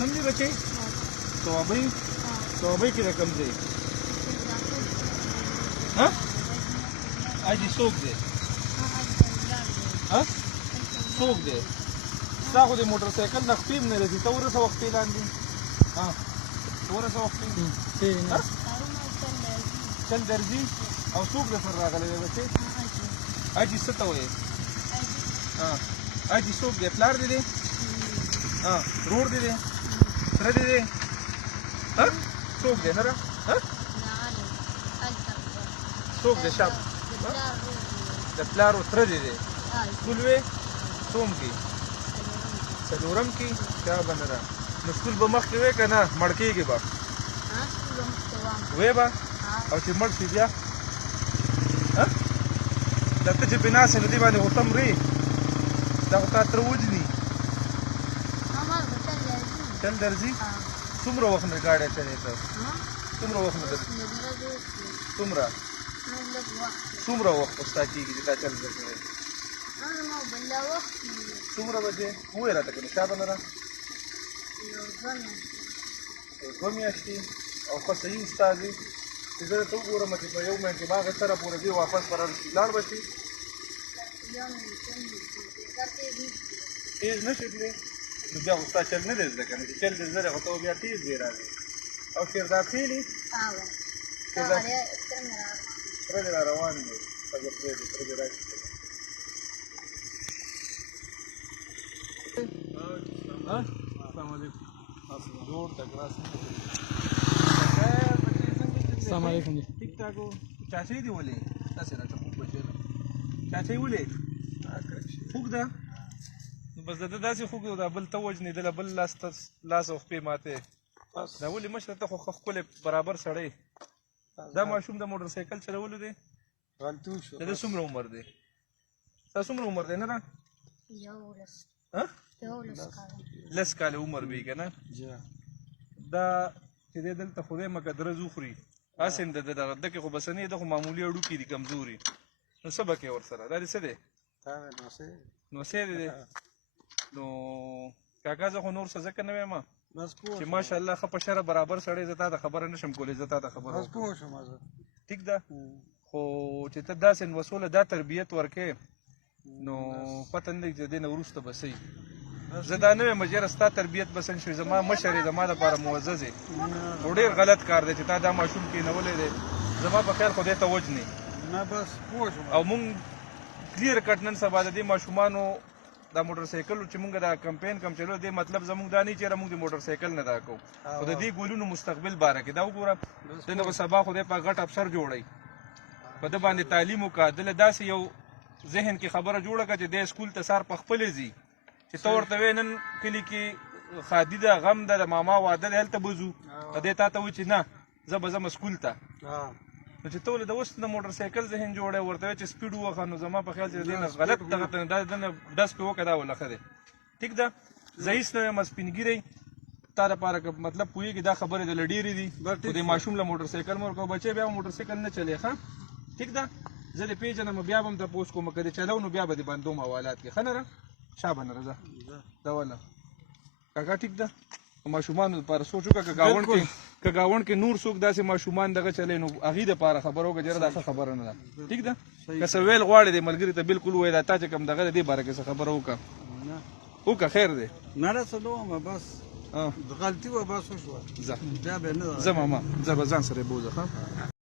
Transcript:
کم دی بچی صوابۍ صوابۍ کې د کم دی اجي څوک دی څوک دی ستا خو د موټر سایکل نه خپې هم نه رسي ته ورسه وخت پې لاندې ورسه وخت چل درځي او څوک د سره راغلی دی بچې اجي څه ته وایې اجي څوک دی پلار دی دی رور دی دی تره دی دی څوک دی نه څوک دی شاب د پلار و تره دی دی سکول وې څوم کې څلورم کې چا به نه را نو سکول به مخکې وې که نه مړ کېږي به وې به او چې مړ شي بیا دا ته چې پې ناست یې نو دې باندې خو ته مرې دا خو تا تره وجني چل درځي څومره وخت نه ګاډی چلې ته څومره وخت نه درځي څومره وخت په ستا کېږي چې دا چل درځي څومره بجې ووایې راته که نه چا به نه را دوه میاشتې او ښه صحیح استاد وي چې زه درته وګورم چې په یو منټ کې به هغه سره پورې ځې واپس به لاړ به شي تېز نه شي تللی نو بیا خو ستا چل نه دی زده که نه چې چل دې زده دی خو ته بیا تېز دی راځې او شیرداد خېلي تره دې را روان دی اگر پرېږدي تره دې راشي السلام علیکم جوړ تک راسه السلام علیکم جی ټیک ټاک و چاچۍ دې ولې داسې راته خوږ بچی ده چاچۍ ولې خوږ ده نو بس د ده داسې خوږ ده دا بل ته وژنېدله بل لاس او خپې ماتې دا ولې مشره ته خو ښه ښکلی برابر سړی دا ماشوم د موټر سایکل چلولو دی د ده څومره عمر دی ستا څومره عمر دی نه ده لس کاله عمر وي که نه دا چې دی دلته خدای مکه درز وخوري هسې هم د ده کې خو بسنې ده خو معمولي اړوکي دي کمزوري نو څه به کوې ورسره دا دې څه دی نوسی دی نو کاکا زه خو نور څه ځکه نه وایم چې ماشاءالله ښه په شره برابر سړی زه تا ته خبره نه شم کولی زه تا ته خبره ټیک ده خو چې ته داسې وسوله دا تربیت ورکې نو پته نه لګي چې د دې نه وروسته به څه زه دا نه وایم چې یاره ستا تربیت به څنګه شوي زما مشر یې زما دپاره معزز یې خو ډېر غلط کار دی چې تا دا ماشوم کېنولی دی زما په خیال خدای ته وجنې او مونږ کلیر کټ نن سبا د دې ماشومانو دا موټر سایکلو چې مونږ دا کمپین کم چلو دې مطلب زمونږ دا نه چې یاره مونږ د موټر سایکل نه دا کوو خو د دې ګولونو مستقبل باره کې دا وګوره دی نه به سبا خدای پاک غټ افسر جوړوي په ده باندې تعلیم وکړه دله داسې یو ذهن کې خبره جوړه کړه چې دی سکول ته سار په خپلې ځي چې ته ورته وایې نن کلي کې ښادي ده غم ده د ماما واده دی هلته به ځو دی تا ته وایي چې نه زه به ځم سکول ته نو چې ته ولې د اوس د موټر سایکل ذهن جوړی ورته وایې چې سپیډ ووهه نو زما په خیال چې د دې نه غلط دغه ته دا د نه ډس پې وکړه دا وله ښه دی ټیک ده زه هېڅ نه وایم سپینګیری تا دپاره که مطلب پوهېږي دا خبرې دله ډېرې دي خو د ماشوم له موټر سایکل مه ورکوه بچی بیا به موټر سایکل نه چلې ښه ټیک ده زه دې پېژنم بیا به هم تپوس کوم که دې چلو نو بیا به دې بندوم حوالات کې ښه نه ده شا به نه راځه دا واله کاکا ټیک ده ماشومانو لپاره سوچ وکړه که ګاونډ کې نور څوک داسې ماشومان دغه چلی نو هغې دپاره خبره وکړه چې دا ښه خبره نه ده ټیک ده که څه ویل غواړې دی ملګري ته بالکل ووایه دا تا چې کوم دغه د دې باره کې څه خبره وکړه خیر دی نه رسولومه بس غلطي وه بس وشوه ځه ماما ځه به ځان سره یې بوځه ښه